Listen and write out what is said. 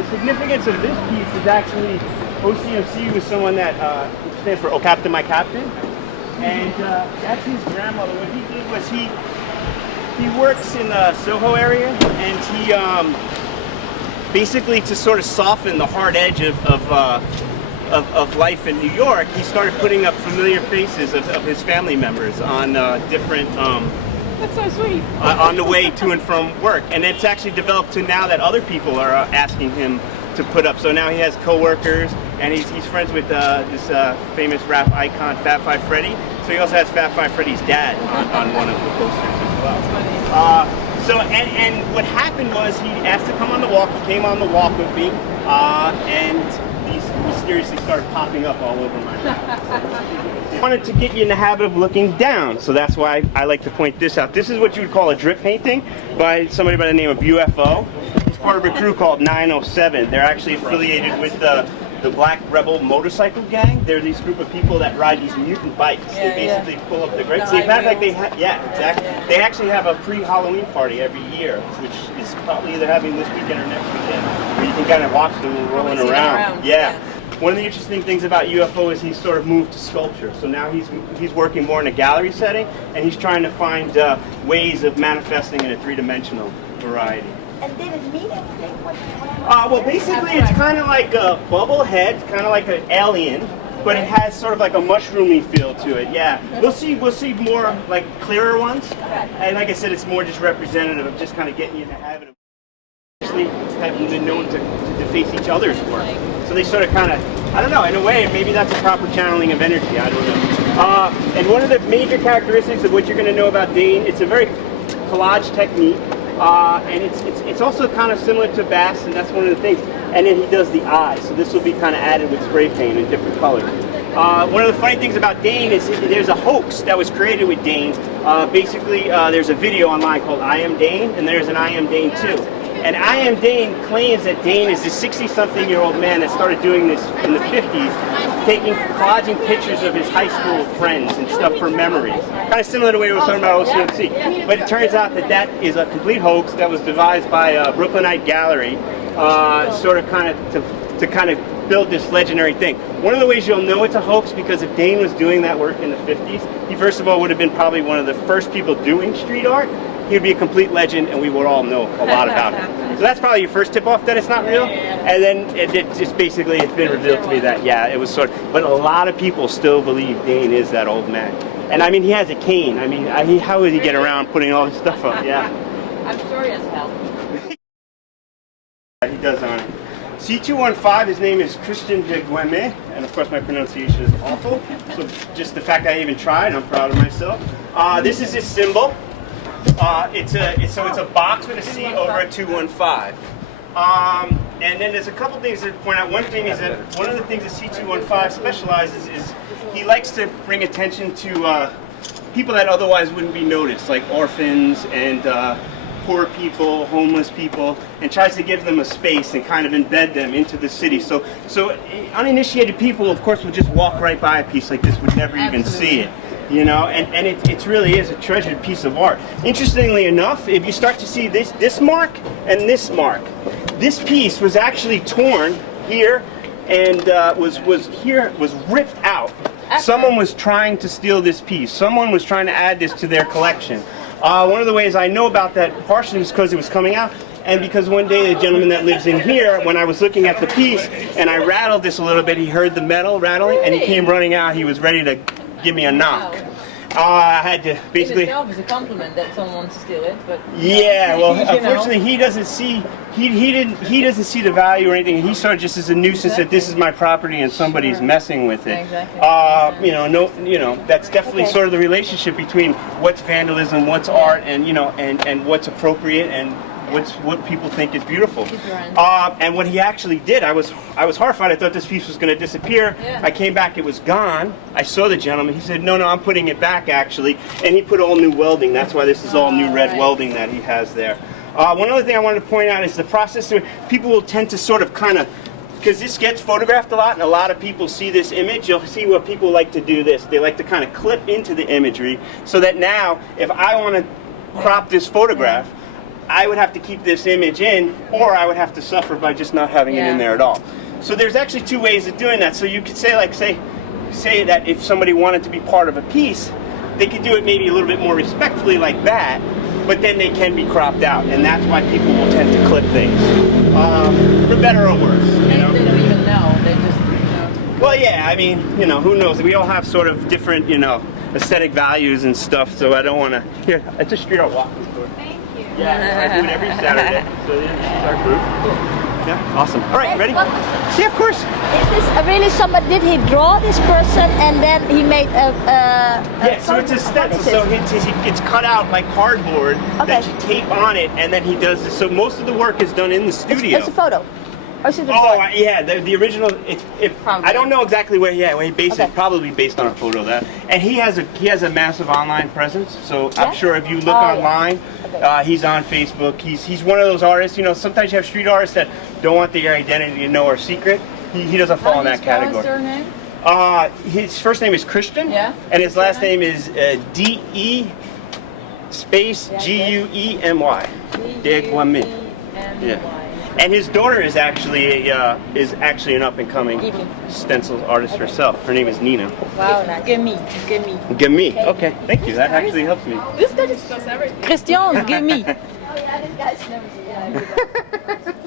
the significance of this piece is actually OCMC was someone that stands for "Oh Captain, My Captain," and that's his grandmother. What he did was he works in the Soho area, and he basically to sort of soften the hard edge of life in New York, he started putting up familiar faces of his family members on different. That's so sweet. On the way to and from work, and it's actually developed to now that other people are asking him to put up. So now he has coworkers, and he's friends with this famous rap icon, Fat Five Freddy. So he also has Fat Five Freddy's dad on one of the posters as well. So and what happened was he asked to come on the walk. He came on the walk with me, and these mysteriously started popping up all over my house. I wanted to get you in the habit of looking down, so that's why I like to point this out. This is what you would call a drip painting by somebody by the name of UFO. It's part of a crew called 907. They're actually affiliated with the Black Rebel Motorcycle Gang. They're these group of people that ride these mutant bikes. They basically pull up the grade. So in fact, like exactly. They actually have a pre-Halloween party every year, which is probably either having this weekend or next weekend, where you can kind of watch them rolling around. Yeah. One of the interesting things about UFO is he's sort of moved to sculpture. So now he's working more in a gallery setting, and he's trying to find ways of manifesting in a three-dimensional variety. And did it mean anything? Well, basically, it's kind of like a bubble head, kind of like an alien, but it has sort of like a mushroomy feel to it. Yeah, we'll see more like clearer ones, and like I said, it's more just representative of just kind of getting you in the habit of actually having been known to deface each other's work. So they sort of kind of, I don't know, in a way, maybe that's a proper channeling of energy. I don't know. And one of the major characteristics of what you're going to know about Dane, it's a very collage technique. And it's also kind of similar to Bass, and that's one of the things. And then he does the eyes, so this will be kind of added with spray paint in different colors. One of the funny things about Dane is there's a hoax that was created with Dane. Basically, there's a video online called I Am Dane, and there's an I Am Dane 2. And I Am Dane claims that Dane is this 60-something-year-old man that started doing this in the 50s, collaging pictures of his high school friends and stuff for memories. Kind of similar to the way we were talking about OCMC. But it turns out that is a complete hoax that was devised by a Brooklynite gallery, sort of kind of to kind of build this legendary thing. One of the ways you'll know it's a hoax, because if Dane was doing that work in the 50s, he first of all would have been probably one of the first people doing street art. He would be a complete legend, and we would all know a lot about him. So that's probably your first tip-off that it's not real. And then it's been revealed to me that, yeah, it was sort of, but a lot of people still believe Dane is that old man. And I mean, he has a cane. I mean, how would he get around putting all this stuff up? Yeah. I'm sorry as hell. He does on it. C215, his name is Christian de Gueme, and of course my pronunciation is awful. So just the fact I even tried, I'm proud of myself. This is his symbol. It's a box with a C over a 215. And then there's a couple things to point out. One thing is that one of the things that C215 specializes is he likes to bring attention to people that otherwise wouldn't be noticed, like orphans and poor people, homeless people, and tries to give them a space and kind of embed them into the city. So uninitiated people, of course, would just walk right by a piece like this, would never even see it. You know, and it really is a treasured piece of art. Interestingly enough, if you start to see this mark and this mark, this piece was actually torn here and was ripped out. Someone was trying to steal this piece. Someone was trying to add this to their collection. One of the ways I know about that partially was because it was coming out, and because one day the gentleman that lives in here, when I was looking at the piece and I rattled this a little bit, he heard the metal rattling and he came running out. He was ready to give me a knock. I had to basically. In itself is a compliment that someone wants to steal it, but. Yeah, well, unfortunately, he doesn't see. He doesn't see the value or anything. He saw it just as a nuisance that this is my property and somebody's messing with it. Exactly. That's definitely sort of the relationship between what's vandalism, what's art, and and what's appropriate and what people think is beautiful. And what he actually did, I was horrified. I thought this piece was going to disappear. Yeah. I came back, it was gone. I saw the gentleman. He said, no, I'm putting it back, actually. And he put all new welding. That's why this is all new red welding that he has there. One other thing I wanted to point out is the process. People will tend to sort of kind of, because this gets photographed a lot, and a lot of people see this image, you'll see what people like to do this. They like to kind of clip into the imagery, so that now, if I want to crop this photograph, I would have to keep this image in, or I would have to suffer by just not having it in there at all. So there's actually two ways of doing that. So you could say, like, say that if somebody wanted to be part of a piece, they could do it maybe a little bit more respectfully like that, but then they can be cropped out, and that's why people will tend to clip things, for better or worse. They don't even know. They just, you know. Well, yeah, I mean, you know, who knows? We all have sort of different, you know, aesthetic values and stuff, so I don't want to... Here, it's a street art walking tour. Thank you. Yeah, I do it every Saturday. So yeah, this is our group. Yeah, awesome. All right, ready? Yeah, of course. Is this really somebody? Did he draw this person and then he made a Yeah, so it's a stencil. So it's cut out like cardboard that you tape on it, and then he does this. So most of the work is done in the studio. It's a photo. Or is it a Oh, drawing? yeah, the original. I don't know exactly where he based it. Probably based on a photo of that. And he has a massive online presence. So I'm sure if you look online, he's on Facebook. He's one of those artists. You know, sometimes you have street artists that don't want their identity to know or secret. He doesn't fall in that category. His first name is Christian. Yeah. And his last name is D-E space G-U-E-M-Y. Guemy. Yeah. And his daughter is actually an up and coming stencil artist herself. Her name is Nina. Wow, nice. Gimme. Gimme. Okay, thank you. That actually helps me. This guy just does everything. Christian, gimme. Oh yeah, this guy's never seen